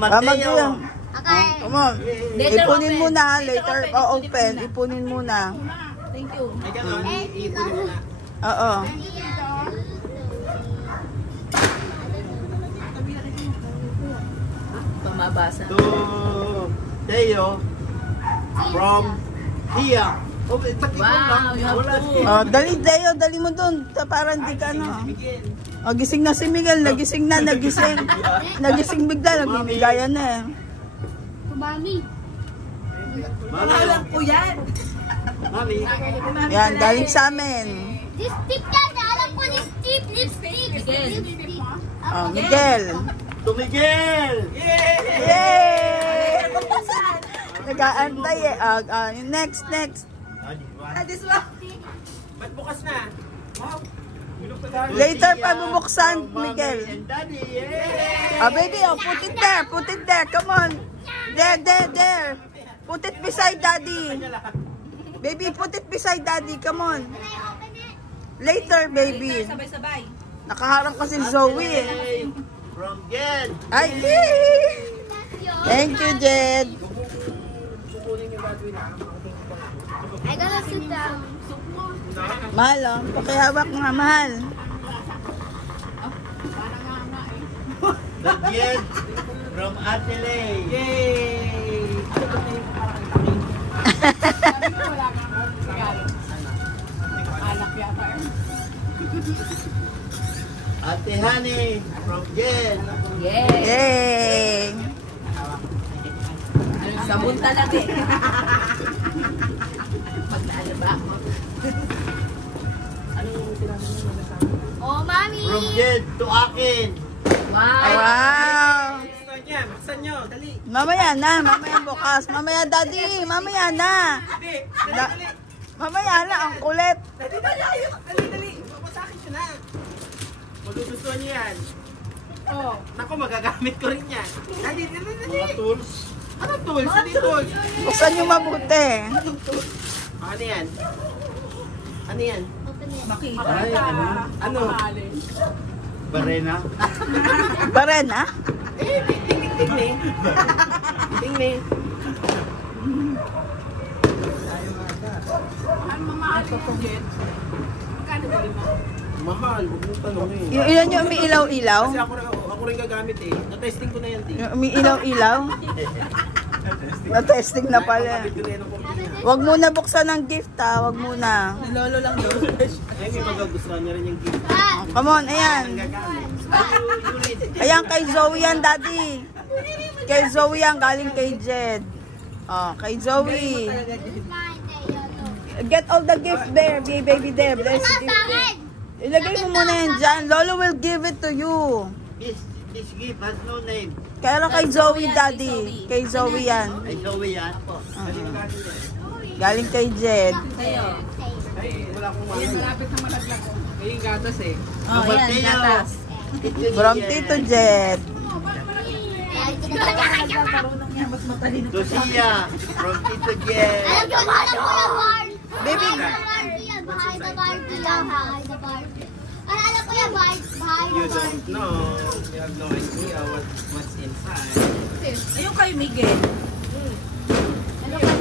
Mateo. Okay. Come on. Ipunin muna ha. Later, open. Ipunin muna. Thank you. Ay, gano'n. Ipunin mo na. Oo. Pamabasa. To Teo from Tia. Oh, ba't ikaw lang? Wow, you have Wala two. siya. Oh, dali, Deo. Dali mo dun. Para hindi ka ano. Oh, gising na si Miguel. Nagising na. Nagising. Nagising bigla. Nagbibigayan na eh. Mami. Alam ko yan. Mami. Yan, galing sa amin. This tip yan. Alam ko this tip. Lipstick. Lipstick. Oh, Miguel. To Miguel! Yay! Nag-aantay eh. Next. This one. Ba't bukas na? Wow. Later pa bubuksan, Miguel. And Daddy, yay! Baby, put it there. Put it there. Come on. There. Put it beside Daddy. Baby, put it beside Daddy. Come on. Later, baby. Sabay-sabay. Nakaharap kasi Zoe eh. Yay! From Jed! Ay, yay! Thank you, Jed. I gotta sit down. Mahal, oh. Pakihawak nga, mahal. The Jed from Adelaide! Yay! Ate Honey from Jed! Yes. Yay! Sabon talaga eh. Maglaala ba ako? Oh, Mami. From Jed to akin! Wow. Wow! Gusto niya, buksan nyo, dali! Mamaya na, mamaya bukas. Mamaya, Daddy, mamaya na. Mamaya na, ang kulit. Dali! Babasakin siya na! Magugustuhan niyo yan. Oh. Naku, magagamit ko rin yan. Dali! Mga tools? Anong tools? Ano yung tools? Buksan nyo mabuti. Ano yan? Ano yan? Makita. Ay, ano? Barena? Barena? Ting ni. Ting ni. Mahal, huwag mong tanongin. Yung ilan yung umiilaw-ilaw? Kasi ako rin gagamit eh. Na-testing ko na yan, Yung umiilaw-ilaw? Na-testing na pala. Gamit ko na yan ng computer. Huwag muna buksan ng gift ha, huwag muna. Lolo lang daw. Ay, may magagustuhan niya rin yung gift. Come on, ayan. Ang gagamit. You read. Ayan kay Zoe yan, Daddy. Kay Zoe yan, galing kay Jed. Oh, kay Zoe. Get all the gift there, baby there. Bless the gift. Ilagay mo muna yan dyan. Lolo will give it to you. This gift has no name. Kaya kay Zoe, Daddy. Kay Zoe yan. Ay, Zoe yan. Galing kay Jed. Sa'yo. Ay, wala akong Ayan, mga. malapit na malaglag ko. Ngayong gatas eh. Oh, From yan, Mateo. gatas. From Tito Jed. Marunong yan, mas matalino. Lucia, from Tito Jen. Alam ko Kuya Barn. Baby. Behind the Barbie. Behind the Barbie. Alam ko yan, behind You the don't Barbie. know. You have no idea what's inside. Ayun kay Miguel. Ano pa yun?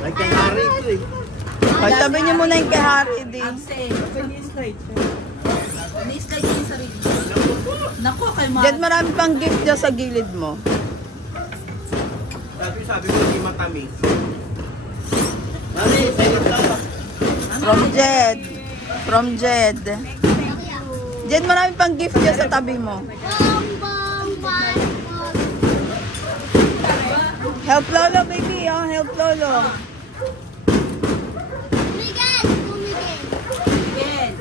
Ay, kay Harry ito eh. Ay, tabi niyo muna yung kay Harry, di. Absent. Ni-slide yung sarili. Naku, kay Jed, Ma. marami pang gift dyan sa gilid mo. Sabi ko, hindi matamis. Mami, sa'yo na. From Jed. From Jed. Jed, marami pang gift dyan sa tabi mo. Bong, bong, bong, bong. Help Lolo, baby. Oh, help Lolo. Miguel! Miguel! Miguel.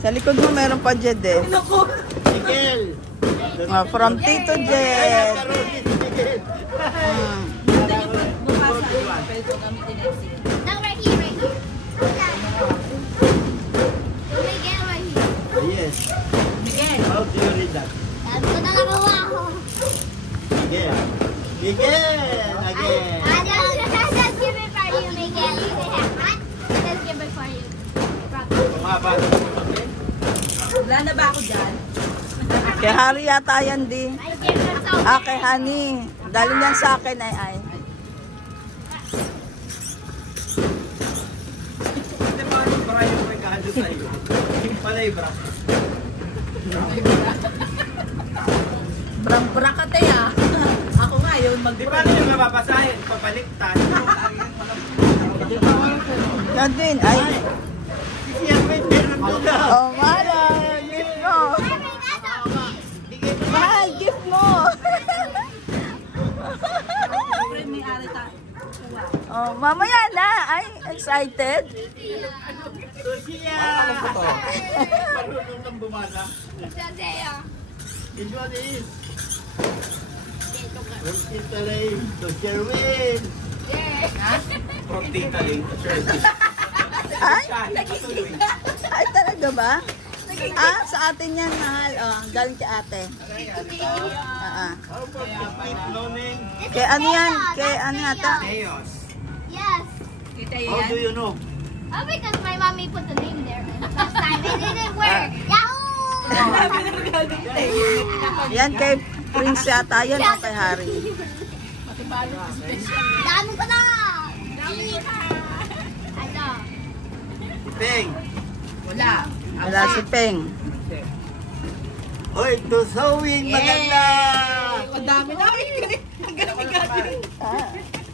Sa likod mo, meron pa Jed eh. Naku. Miguel. Oh, from Tito Jed. Miguel. Ganda niyo bukasan. Pwede ko gamitin next year. No, right here, right here. Miguel, right here. Oh, yes. Miguel. How do you read that? Sabi ko na nakawa ako. Miguel. Miguel! Again. Just give it for you, Miguel. Just give it for you. Kumaba na ito. Wala na ba ako dyan? Kay Harry yata yan, di. I gave her so Kay Honey. Galing yan sa akin, ay. Ate, paano bra yung regalo sa'yo? Yung palay bra. Brang-bra ka tayo ah. Ako nga yun, Di mag-bra. paano yung mapapasahin? Papaliktad. Yan din, ay. Siya, wait, meron doon na. Oh, mahal. Gift mo. Mahal, gift mo. Siyempre, may ari tayo. Oh, mamaya na. Ay, excited. Siya! Marunong kang bumasa. This one is from Tita Lay to Sherwin. From Tita Lay to Sherwin. Ay, ay talaga ba? Sa atin yan, mahal. Oh, galing kay ate. How about complete loaning? Kay ano yan? Kay ano yata? Chaos. Yes. Kita How do yan. you know? Oh, because my mommy put the name there. Last time it didn't work. Yahoo! Yan kay Prince yata. Yan o kay Harry. Dami ko na! Ano? Peng. Wala. Wala si Peng. Hoy, to sewing maganda. Ang dami na. Ang galing-galing.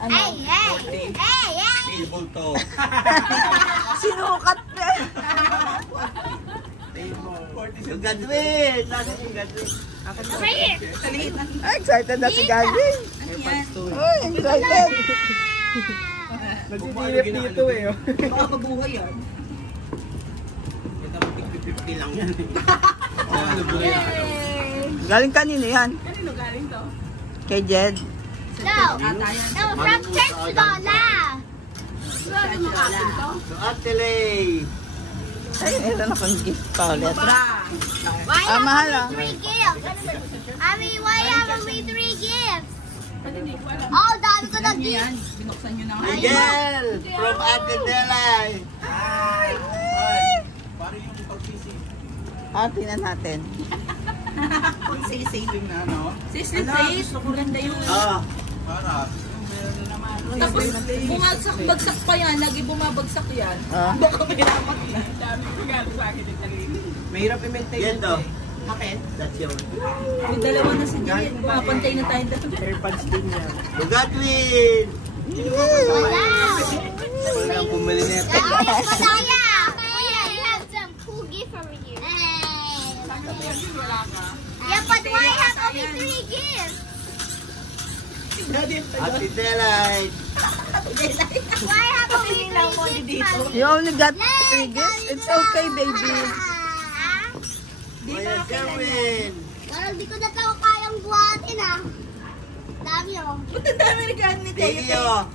Ano? Hey, hey! Hey, hey! Table to. Sinukat pa. Yung Gadwin. Nasaan yung Gadwin? Over here! Ay, excited na si Gagawin. Ay, excited. Nagsisilip dito eh. Baka mabuhay yan. Ito, 50-50 lang yan. Galing kanino yan? Kanino galing to? Kay Jed. No! Ata yan. No, from Church Lola! So, Ate Lay. Ay, meron akong gift pa ulit. Bra. Why mahal have we 3 gifts? I mean, why have we 3 gifts? Oh, dami ko na Yan yan. gifts! Binuksan nyo na nga. Miguel from Ate Delay. Tingnan natin. Saving na, no? Sisley face. Maganda yun. Ah. Tapos bumagsak pa yan. Lagi bumabagsak yan. Mahirap i-maintain. Yan to. Bakit? That's yours. May dalawa na si Jay. Papantay na tayo dalawa. Airpods din yan. Gadwin! Wala! Wala nang bumili nito. Ayos pa tayo! Kuya, you have some cool gift over here. Hey! Yeah, but why have only 3 gifts? Ate Delay. Why have only 3 gifts? You only got 3 gifts? It's okay, baby. Kuya Sherwin. Parang di ko na ito kayang buhatin ah. Dami oh. Ba't ang dami regalo ni Teo? Thank you.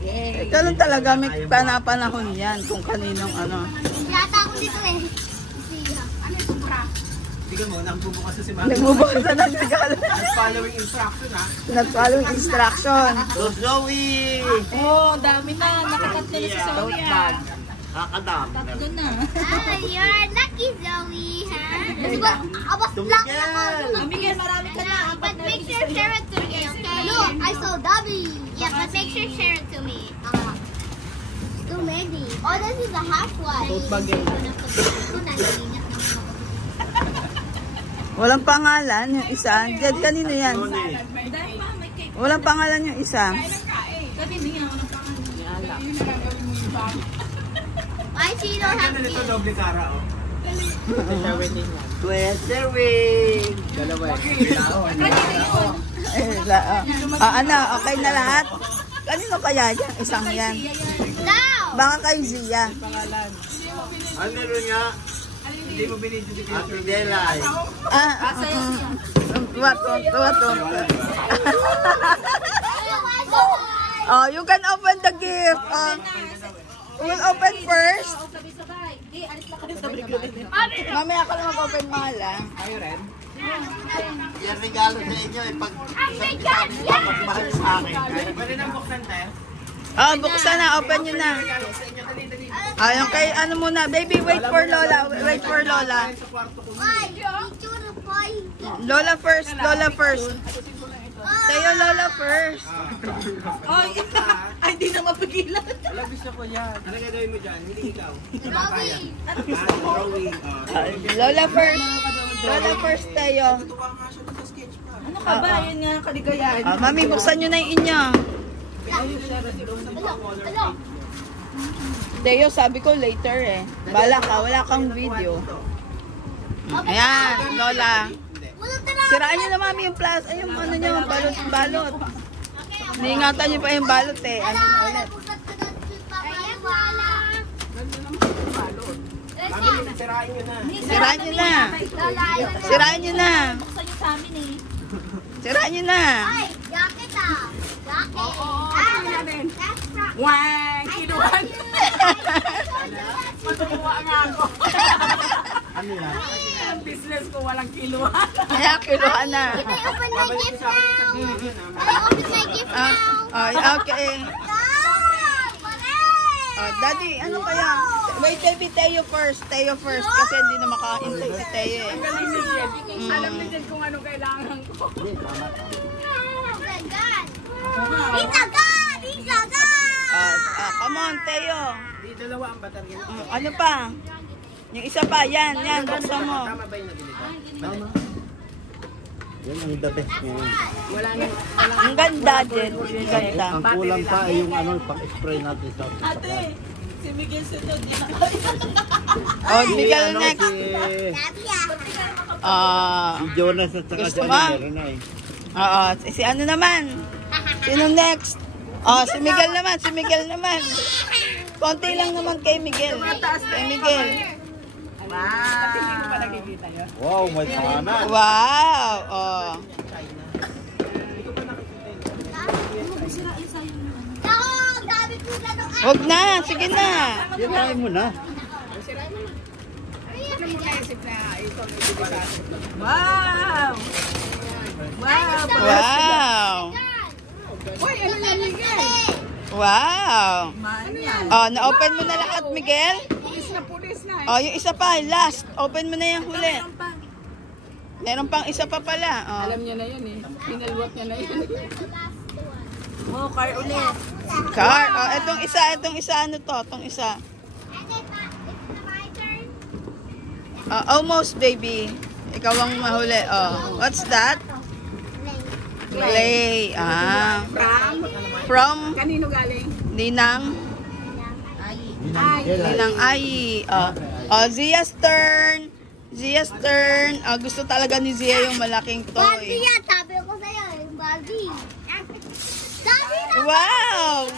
Yay! Ganun talaga, may panapanahon yan kung kaninong ano. Yata ako dito eh. Siya. Ano yung sobra? Tingnan mo, nagbubukas na si Mami. Nagbubukas na ng regalo. Following instruction, ha? Nag-following instruction. So, Zoe! Oh, dami na. Nakatatlo na si Zoe ah. Kakadami. Tatlo na. Ah, you're lucky Zoe, ha? Kasi ba, abas black na ako. Ah, Miguel, marami ka na. But make sure share it to me, okay? Look, I saw Dobby. Yeah, but make sure share it to me. Too many. Oh, this is a half one. Tote bag yun. Walang pangalan yung isa. Jed, kanino yan? Dahil pa, may cake. Walang pangalan yung isa. Sabi niya ako ng pangalan. Why she don't have Ano nito, me? doble cara, oh. Kuya Sherwin. Dalawa Ano, okay na lahat? Kanino kaya yan? Isang yan. No! Baka kay Zia. Ano meron nga? Hindi mo binibigyan. Ate Delay. What? Oh, you can open the gift. We'll open first. Sabay-sabay. Di, alis na kami sabay-sabay. Mamaya ka lang mag-open, mahal ah. Yan regalo sa inyo, pag isang mahal sa akin. Pwede nang buksan tayo? Oh, buksan na. Open nyo na. Yung kay ano muna. Baby, wait for Lola. Wait for Lola. Lola first. Lola first. Tayo, Lola first. Ay, di na mapigilan. Wala, gusto ko yan. Ano gagawin mo dyan? Hindi ikaw. Drawing. Lola first. Lola first tayo. Ano ka ba? Yan nga ang kaligayahan. Mami, buksan nyo na yung inyo. Teo, sabi ko later eh. Bala ka, wala kang video. Ayan, Lola. Siraan nyo na mami yung plus. Ay, yung ano nyo, balot. Niingatan nyo pa yung balot eh. Ano na ulit? Sirain nyo na. Siraan nyo na. Siraan nyo na. Buksan nyo sa amin eh. Siraan nyo na. Ay, jacket ah. Jacket. Wang! Kinuhan! Matutuwa nga ako. Ano yan? Ang business ko walang kiluhan. Kaya kiluhan na. I open my gift now. I open my gift now. Okay. Ah, Daddy, ano kaya? Wait, baby, Teo first. Teo first. Kasi hindi na makaintay si Teo eh. Alam ni Jen kung ano kailangan ko. Come on, Teo. Di, dalawa ang baterya. Ano pa? Yung isa pa, yan, buksan mo. Tama ba yung nabili? Tama. Yan ang the best ngayon. Ang ganda, Jen. Ang ganda. Ang kulang pa ay yung ano, pang-spray natin sa Ate, si Miguel Sunod. Miguel ano, next. Si Jonas at saka Gusto si mo? meron na eh. Si ano naman? Sino next? Si Miguel naman. Konti lang naman kay Miguel. Kay Miguel. Wow, may panganan. Wow. Wag na, sige na. Sirain mo na. Wow! Wow. Wow. Na-open mo na lahat, Miguel? Pulis na. Yung isa pa, last. Open mo na yung huli. Meron pang isa pa pala. Alam niya na yun eh. Pinalwat niya na yun. Oh, car ulit. Car. Etong isa, ano to? Etong isa. Almost, baby. Ikaw ang mahuli. What's that? Clay. From Kanino galing? Ninang Ai. Zia's turn. Gusto talaga ni Zia yung malaking Barbie toy. yan. Sabi ko sa'yo, yung Barbie. Sabi na. Wow!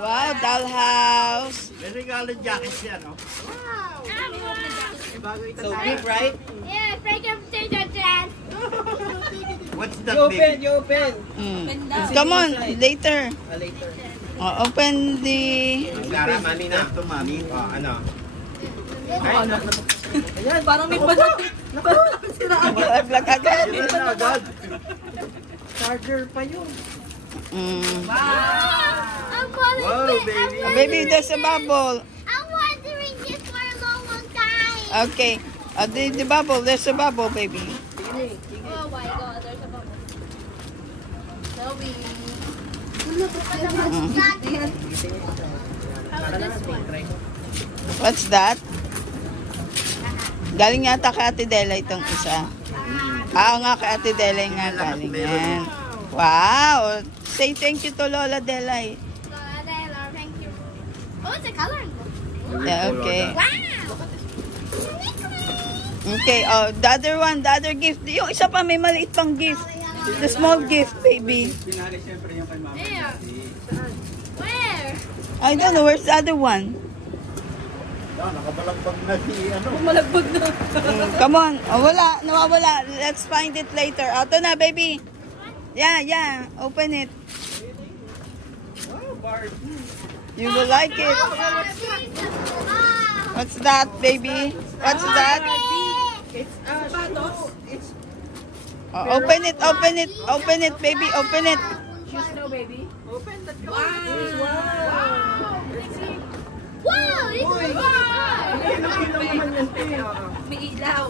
Wow, dollhouse. May regalo jacket siya, no? So big, right? Yeah, break your potato dad. What's that big? You open. Come on, later. Later. Open the... Gara, mami na. Ito, mami. Ano? Ayan, parang may balat. Vlog agad. Sira na agad. Charger pa yun. I'm Wow, baby. Baby, there's a bubble. I'm wondering this for a long time. Okay. The bubble, there's a bubble, baby. Oh my god, there's a bubble. Toby. What's that? Galing yata kay Ate Dela itong isa. Nga, kay Ate Dela nga galing yan. Wow! Say thank you to Lola Delay. Thank you. Oh, it's a coloring book. Yeah, okay. Wow. Okay, the other gift. Yung isa pa, may maliit pang gift. The small gift, baby. There. Where? I don't know, where's the other one? Nakabalagbag na si ano. Malagbag na. Come on. Nawawala. Let's find it later. Ito na, baby. Yeah. Open it. You will like it. What's that, baby? What's that? It's Open it, baby. Open it. Shoes daw, baby. Open that ka. Wow! This is fun! Ilaw naman yan, te. May ilaw.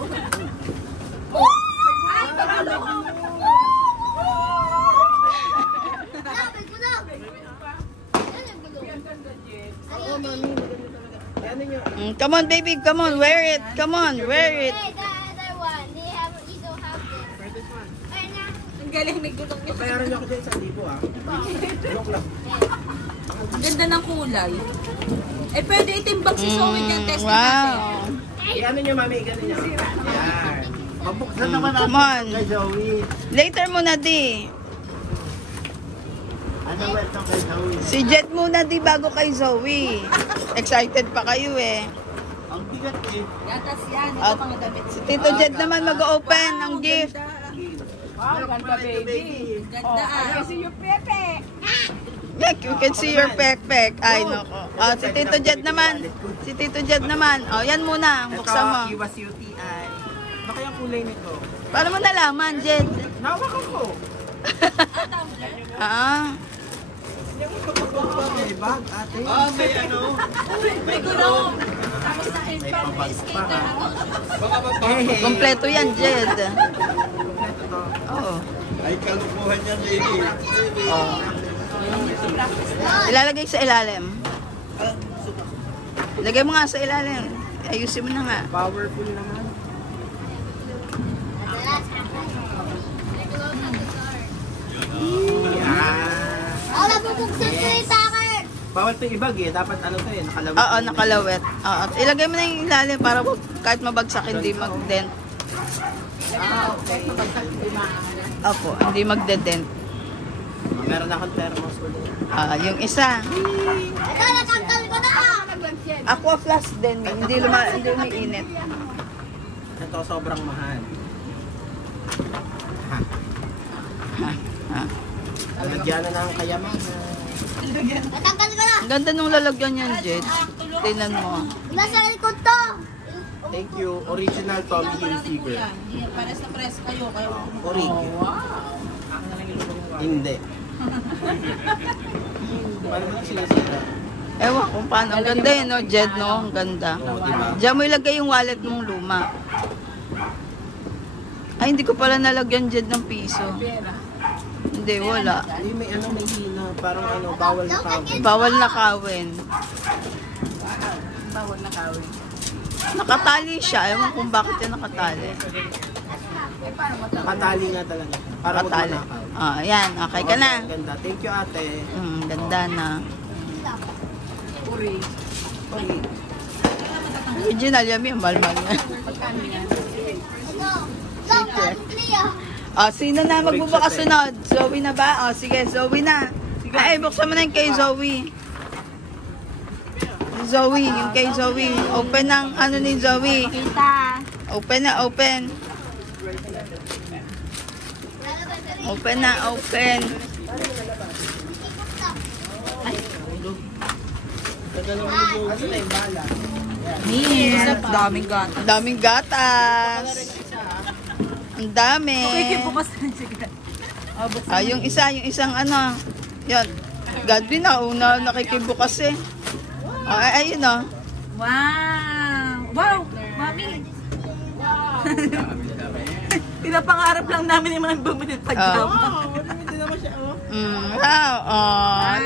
Ano nyo? Come on, baby. Come on. Wear it. Come on. Wear it. Hey, the other one. You don't have this. For this one. Ayun na. Ang galing, may gulong niya. Bayaran nyo ako dyan sa libo, ah. Joke lang. Ang ganda ng kulay. Eh, pwede itimbang si Zoe dyan. Testing Wow. natin. Ano nyo, mami? Gano'n nyo. Yan. Mabuksan naman natin Come on. kay Zoe. Later muna, di. Ano ba ito kay Zoe? Si Jet muna, di, bago kay Zoe. Excited pa kayo eh. Ang bigat eh. Gatas yan. Ito At mga damit. si Tito Jet naman mag-open ng gift. Ganda ah. Look, you can see your pek-pek. Ay, nako. Oh, si Tito Jet naman. Si Tito Jet naman. Oh, yan muna. Buksan mo. Ito, Iwas UTI. Baka yung kulay nito. Para mo nalaman, Jet. Nawak ako. Ah. May bag, ate. May ano? May gulong. May pabag pa ha. Hey, Kompleto yan, Jed. Kompleto to. Oo. Ay, kalukuhan yan, baby. Ilalagay sa ilalim. Lagay mo nga sa ilalim. Ayusin mo na nga. Powerful naman. Oh, nabubuksan ko yung takar. Bawal to ibag eh. Dapat ano to eh. Nakalawit. Oo, nakalawet. Oo. Ilagay mo na yung ilalim para kahit mabagsak hindi mag-dent. Okay. Opo, hindi magde-dent. Meron akong thermos ulit. Yung isa. Ito, natanggal ko na. Aqua flask din. Hindi umiinit. Ito sobrang mahal. Ha. Lagyan na ng kayamanan. Natanggal ko na. Ang ganda nung lalagyan niyan, Jed. Tingnan mo. Nasa likod to. Thank you. Original Tommy Hilfiger. Yan. Pares na pares kayo. Kayo. Orig. Hindi. Paano mo sinasira? Ewan kung paano. Ang ganda yun, no? Jed, no? Ang ganda. Diyan mo ilagay yung wallet mong luma. Ay, hindi ko pala nalagyan, Jed, ng piso. Hindi, wala. Hindi, may ano, may hina. Parang ano, bawal na kawin. Bawal na kawin. Bawal na kawin. Nakatali siya. Ewan kung bakit yan nakatali. Nakatali nga talaga. Para wag Nakatali. manakaw. Ayan. Okay ka na. Ganda. Thank you, ate. Ganda na. Uri. Orig. Original yan, yung malmal na. Pagkano yan? Ito. Look, Leo. Sino na magbubukas sunod? Zoe na ba? Sige, Zoe na. Ay, buksan mo na yung kay Zoe. Zoe, yung kay Zoe. Open ng ano ni Zoe. Kita. Open na, open. Open na, open. Ano na yung bala? Yes. Daming gata. Daming gatas. Ang dami. Okay, bukas na sige. Yung isang ano. Yan. Godwin na, una nakikibukas eh. Ayun o. Wow! Wow! Mami! Pinapangarap lang namin yung mga bumili pa dyan. Hindi naman siya, oh. Wow.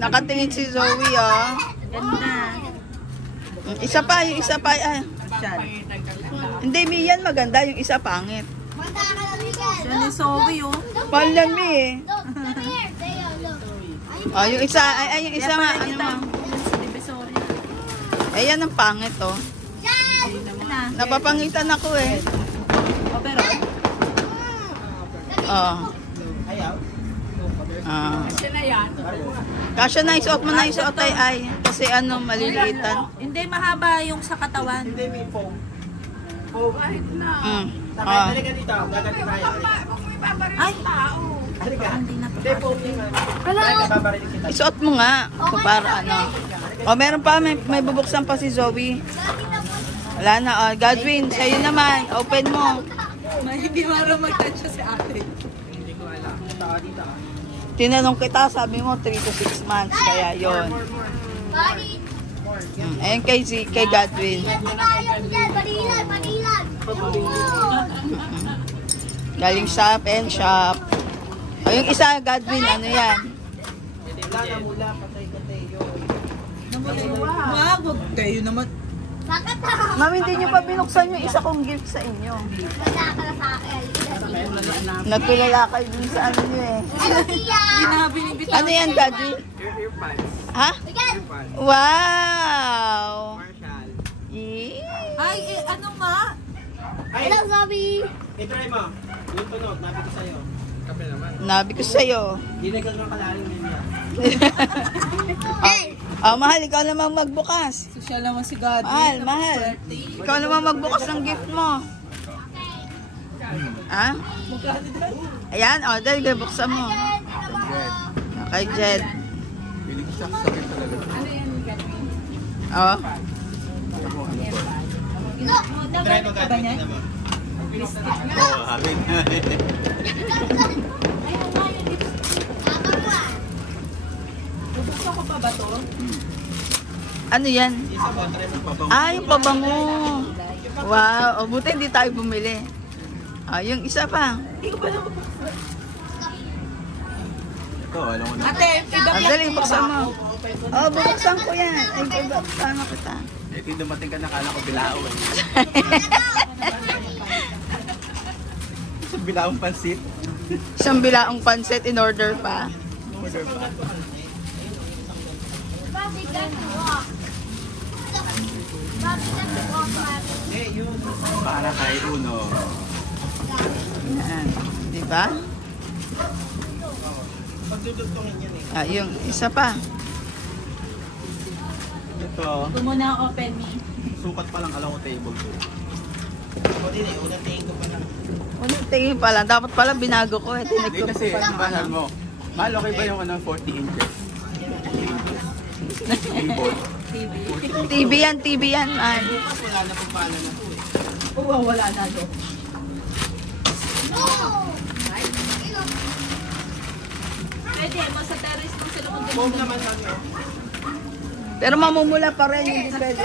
Nakatingin si Zoe oh. Ganda. Isa pa, yung isa pa. Ay. Siyan. Hindi, Mi, yan maganda. Yung isa pangit. Manda ka na, Miguel. Siyan ni Zoe oh. Mahal yan, Mi eh. Look, come here. Leo, look. Yung isa, yung isa nga, ano mo. Divisoria. Yan ang pangit oh. Yes! Napapangitan ako eh. O pero, Ayaw. Kasya na, isuot mo na isuot ay. Kasi ano, maliliitan. hindi mahaba yung sa katawan. Hindi, may foam. Foam. Halika dito. Gaganti tayo. Ay! Halika. Hindi na Hindi, foam din. Halika, babarinig kita. Isuot mo nga. Para ano. Meron pa, may bubuksan pa si Zoe. Wala na, Godwin, sa'yo naman. Open mo. Hindi marunong mag-touch siya si ate. Hindi ko alam. Ito, dito. Tinanong kita, sabi mo 3 to 6 months. Kaya yon. Buddy. Ayun kay Godwin. Manilan. Galing shop and shop. O yung isa, Godwin, ano yan? Mula, patay-patay yun. Wag, wag kayo naman. Bakit Ma'am, hindi nyo pa binuksan yung isa kong gift sa inyo. Wala ka na sa akin. Natulala kayo dun sa ano nyo eh. Hello, Tia! Binibitaw. Ano yan, Godwin? Your pants. Ha? Again! Wow! Marshall. Yeah. Ay, ano nga? Ay, Hello, Zombie! i-try mo. Yung tunog, nabi ko sa'yo. Kape naman. Nabi ko sa'yo. Ginagal ng kalaling ganyan. Hey! Oh, mahal, ikaw namang magbukas. Social naman si God. Mahal. Ikaw namang magbukas ng gift mo. Ha? Ayan, oh, dahil kayo buksan mo. Okay, Jed. Piling sa sakit talaga. Oh. Try mo ka niya. Oo, amin. Bubuksan ko pa ba to? Ano yan? Isa mo, try mo. Ah, yung pabango. Wow. O, buti hindi tayo bumili. Ah, yung isa pa. Ito, alam ko na. Ate, Ah, dali, buksan mo. Oh, buksan ko yan. Ay, buksan mo kita. Eh, kung dumating ka, nakala ko bilao eh. Isang bilaong pansit. Isang bilaong pansit in order pa. Order pa. Para kay Uno. Yan. Diba? Pagdudugtungin yan eh. Ah, yung isa pa. Ito, ito muna ang open me. sukat pa lang alam ko table ko. Ako din eh, unang tingin ko pa lang. Unang tingin pa lang. Dapat pala binago ko. Hindi Tinigko kasi, ko pa ang mahal mo. Mahal, okay ba yung 40 inches? Table. TV yan, man. Wala na pong pala na to eh. Oo, wala na do. Pwede, masa terrace mo sila kung Foam naman kami oh. Pero mamumula pa rin, hindi pwede.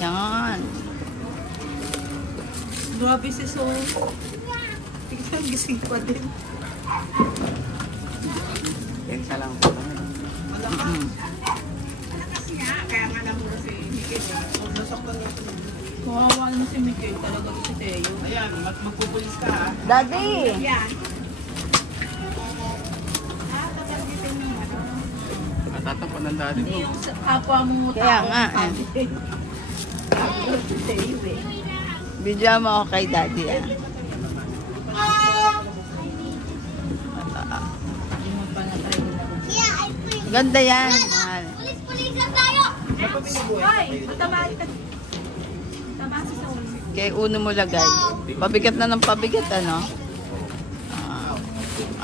Yan. grabe si So. Tignan, gising pa din. Pensa lang po kami. Kawawa naman si Miguel talaga si Teo. Ayan, magpupulis ka ha. Daddy! Natatapan ng daddy mo. Yung sa kapwa mo Kaya nga, eh. Video mo ako kay Daddy, ah. Ganda yan, mahal. Pulis lang tayo! Ay, matamaan ka. Tamaan si So. Kay uno mo lagay. Pabigat na ng pabigat, ano?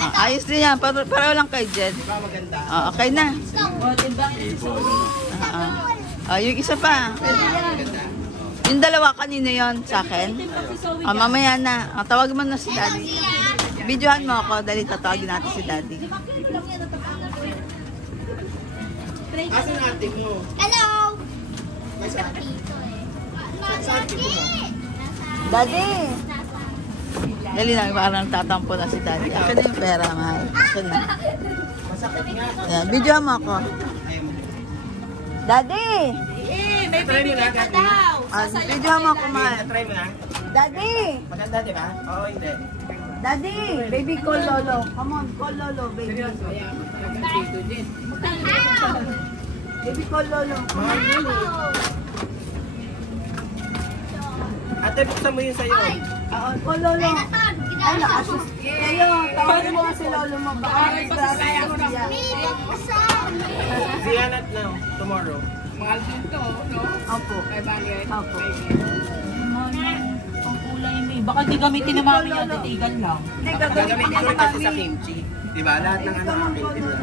Ayos din yan. Para lang kay Jed. Diba maganda? Okay na. O, diba? Table, ano. Yung isa pa. Maganda. Yung dalawa kanina yon sa akin. Si Zoe Mamaya na. Tawag mo na si Daddy. Videohan mo ako. Dali, tatawagin natin si Daddy. Asan natin mo? Hello! Saan? Saan mo? Daddy! Dali na, parang tatampo na si Daddy. Akin na yung pera, mahal. Akin na. Masakit nga. Yan, videohan mo ako. Ayaw mo. Daddy! Eh, may Try mo bibigyan na, ka Daddy. daw. Videohan mo ako, mahal. Try mo na. Daddy! Maganda diba? Oo, hindi. Daddy! Baby, call Lolo. Come on, call Lolo, baby. Baby, call Lolo. Mahal yun eh. Ate, buksan mo yun sa'yo. Call Lolo. Ay, na-assist. Kayo, tawagin mo kasi Lolo mo. Baka nag-assist ko siya. See you not now, tomorrow. Opo. Opo. Ang kulay may. Baka di gamitin ni Mami yan, titigan lang. Hindi, Gagamitin gagawin ko niya rin kasi sa Mami. kimchi. Diba? Lahat ng ano akin, diba?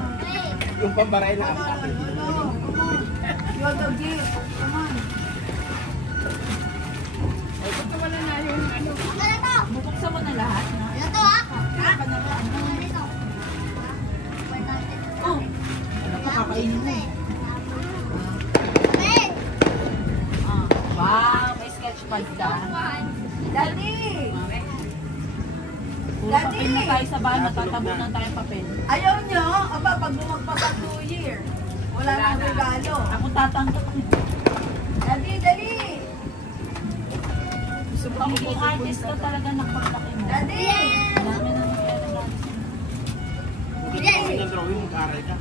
Yung pambaray na ang akin. Lolo, come on. Lolo, gift. Come on. Bubuksan mo na lahat. Na? kainin mo. Hey! Wow, may sketch pad ka. Daddy! Puro papel na tayo sa bahay, matatabunan tayong papel. Ayaw nyo? Aba, pag bumagpas ang 2 year, wala nang regalo. Ako tatanggap. Daddy, dali! Magiging artist ka talaga ng pagpaki mo. Daddy! Dami na nagre-regalo sa'yo. Huwag ka kami ng drawing, mag-aaral ka.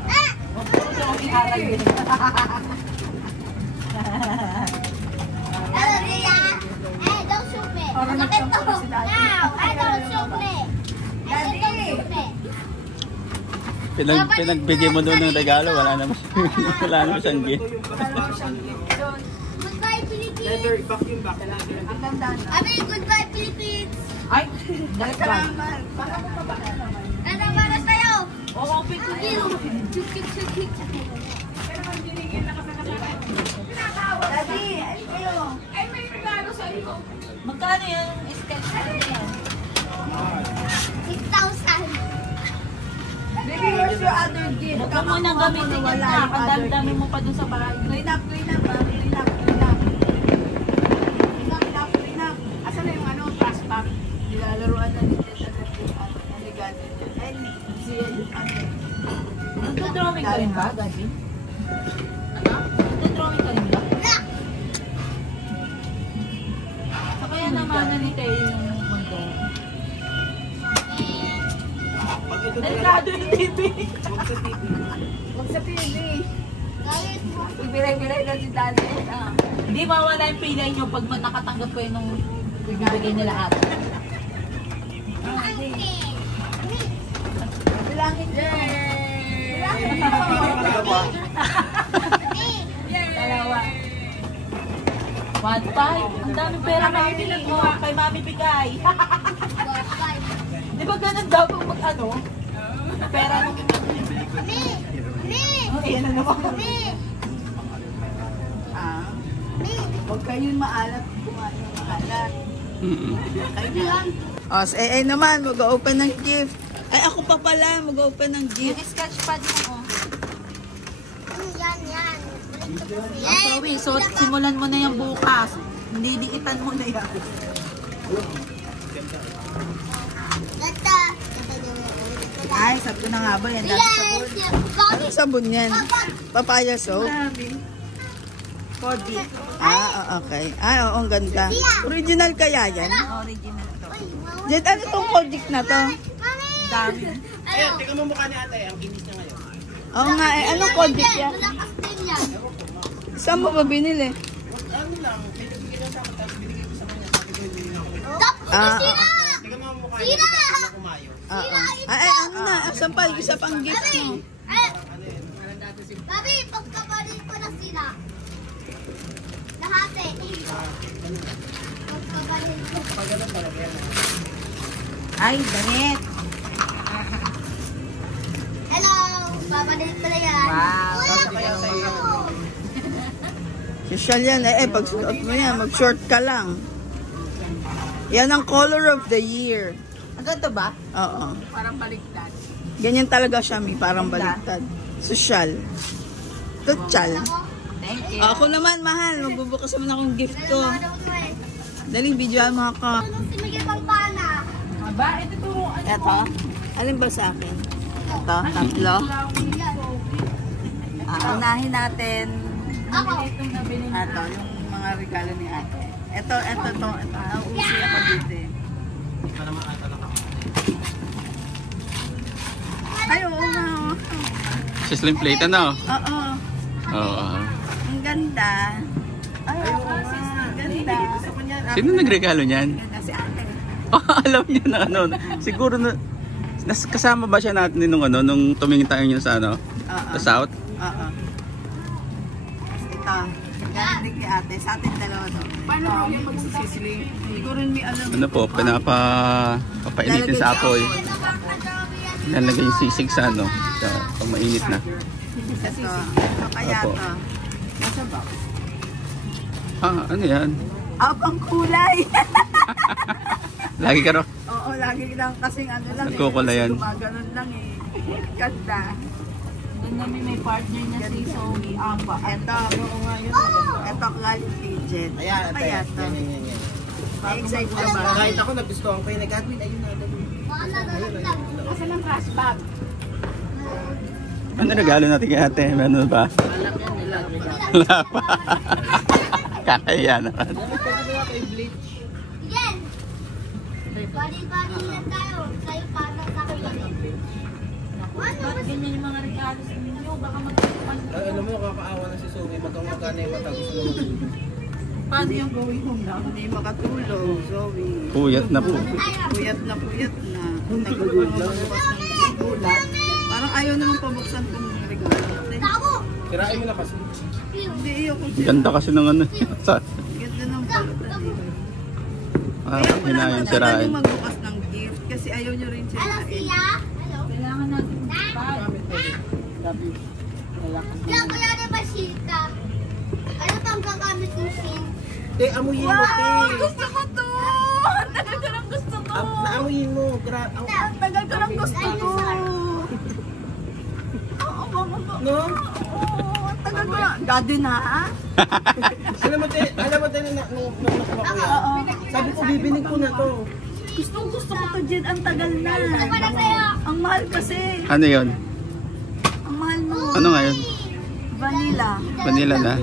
Huwag puro drawing aral din. Daddy, hey, don't shoot me. Look at the now. I don't shoot me. I said don't shoot me. Pinagbigay mo doon ng regalo, wala naman siyang gift. Goodbye, Philippines. Leather, vacuum back. Ang ganda na. I mean, goodbye, Philippines. Ay, that's bad. Salamat. Para mo pa ba naman? Ano para sa'yo? Oo, open ko yun. Daddy, ay kayo. Magkano yung sketch pad yan? 6,000. Baby, where's your other gift? Huwag ka munang gamitin yan na. Ang dami-dami mo pa dun sa bahay. Clean up, clean up, ah. Clean up, clean up. Clean up, clean up. Asan na yung ano, fast pack? Nilalaruan na ni Tita na ang ligado niya. Ay, si ano. Nagdodrawing ka rin ba, Gabi? Nagdodrawing ka rin ba? So kaya naman na ni Teo yung mag-drawing. Pag ito Delikado yung TV. huwag sa TV. Huwag sa TV. Gawin mo. Ibiray-biray na si Daddy. Hindi mawala yung pilay nyo pag nakatanggap ko yung bibigay nila ate. Bilangin niyo. Bilangin niyo. Dalawa. Dalawa. 1.5. Ang dami pera mami. Oh, kay mami bigay. Di ba ganun daw pag mag-ano? Pera nung Me! Me! Ayan na naman. Me! Ah, Me! huwag kayong maalat. Kumain ng maalat. Kaibigan! Eh naman, mag-open ng gift. Ay, ako pa pala, mag-open ng Yung gift. sketch pad mo, oh. Yan, yan. Zoe, so simulan mo na yung bukas. Hindi diitan mo na yan. Ganda! Ay, sabi ko na nga ba, yan dati sabon. Yes! Bakit? Sabon yan. Papaya soap. Kodi. Okay. Ay, oo, ang ganda. Original kaya yan? Original to. Jet, ano tong Kodik na to? Mami! Dami. Ayun, tingnan mo mukha ni ate. Ang kinis niya ngayon. Oo nga, anong Kodik yan? Malakas din yan. Saan mo ba binili? Ano lang, binigay lang sa akin, tapos binigay ko sa kanya. Sabi ko, hindi na ako. Tapos Ah, sira! Tingnan mo ang mukha niya. Sira! Hindi kumayo. Ay, ano na? Asan pa? Isa pang gift mo. Ay! Mami, pagkabalin ko na sila. Lahati. Pagkabalin ko. Ay, damit. Hello! Babalik ko na yan. Wow. Social yan. Pag suot mo yan, mag-short ka lang. Yan ang color of the year. Ang ganda ba? Oo. Parang baliktad. Ganyan talaga siya, mi. Parang baliktad. Social. Tutsal. Thank you. Ako naman, mahal. Magbubukas naman akong gift ko. Dali, videoan mo ako. Ano si Miguel Pampana? Aba, ito turuan. Eto. Alin ba sa akin? Ito, tatlo. Unahin natin. Ako. Ito, yung mga regalo ni ate. Ito. Nauusi ako dito eh. Para maatalak ako. Ay, oo nga. Si Slim Plate, ano? Oo. Oo. Ang ganda. Ay, oo nga. Ang ganda. Gusto ko niyan. Sino nagregalo niyan? Kasi ate. Alam niya na ano. Siguro na kasama ba siya natin nung ano nung tumingin tayo niya sa ano? Oo. Sa South? Oo. Ito. Galing kay ate. Sa atin dalawa to. Paano mo yung magsisisling? Siguro may alam. Ano po, papainitin sa apoy. Lalagay yung sisig sa ano, sa pag mainit na. Ito. Kaya Opo. to. Nasa box. Ano yan? Pang kulay. Lagi ka ro. Oo, lagi lang kasing ano lang Nagkukulayan. Kasi gumaganon lang eh. Ganda. Doon namin may partner na si Zoe Amba. Eto. Eto galing kay Jen. Ayan, ate. Kaya to. Yan. Excited ka ba? Kahit ako nagustuhan ko yung nag-admit, ayun na. Asan ang trash bag? Ano regalo natin kay ate? Meron ba? Wala pa. Kakaya naman. Yan! Body yan tayo. Tayo parang kakainin. Ba't ganyan yung mga regalo sa inyo? Baka magkakupan. Alam mo, kakaawa na si Zoe. Magkang-magkana yung matagos naman. Paano yung going home na? Hindi makatulog. Zoe. Puyat na po. Puyat na. Nagbubukas ng gulat. Parang ayaw naman pabuksan kung regalo natin. Tabo! Sirain mo na kasi. Hindi, iyo kung siya. Ganda kasi ng ano. Ganda ng balot. Ah, Kaya pala hinayang matagal sirain. yung magbukas ng gift kasi ayaw nyo rin Hello, sirain. Sia! Hello? Kailangan natin mag-buy. Kaya kaya na ba Sita? Ano pang gagamit ng Shin? Amuyin mo, te. Gusto ko to! Ang tagal ko lang gusto ko! Naamuyin mo. Ang tagal ko lang gusto ko. No? Ang tagal ko lang. Daddy na ha? Alam mo, te, nung nakuha ko yan. Sabi ko, bibinig ko na to. Gusto ko to, Jen. Ang tagal na. Para sa'yo! Ang mahal kasi. Ano yun? Ang mahal mo. Ano ngayon? Vanilla. Vanilla na?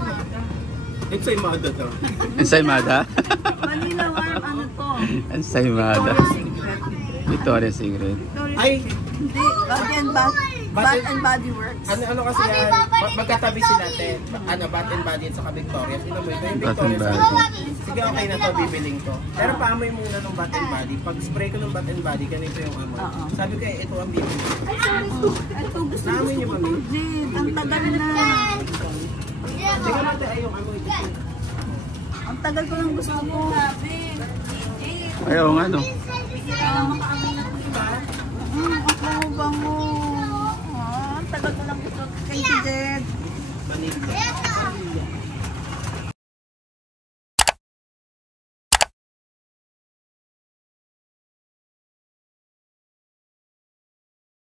Ensaymada to. Ensaymada? Vanilla warm ano to? Ensaymada. Victoria's Secret. Victoria's Secret. Ay, Hindi, Bath and Body Works. ano kasi yan, magkatabi sila, te. Bath and Body at saka Victoria's. Ino mo, ito yung Bath and Victoria's. Body. Sige, okay na to, bibiling ko. Pero paamoy muna ng Bath and Body. Pag spray ko ng Bath and Body, ganito yung amoy. Oo. Sabi ko, ito ang bibiling. Ito, gusto Naamoy niyo ba, ko to, May? Jen. Ang tagal na. Sige natin, ay yung amoy. Ang tagal ko lang gusto ko. Ayaw nga no. Ang bango. Ang tagal ko lang gusto kay si Jen. Vanilla.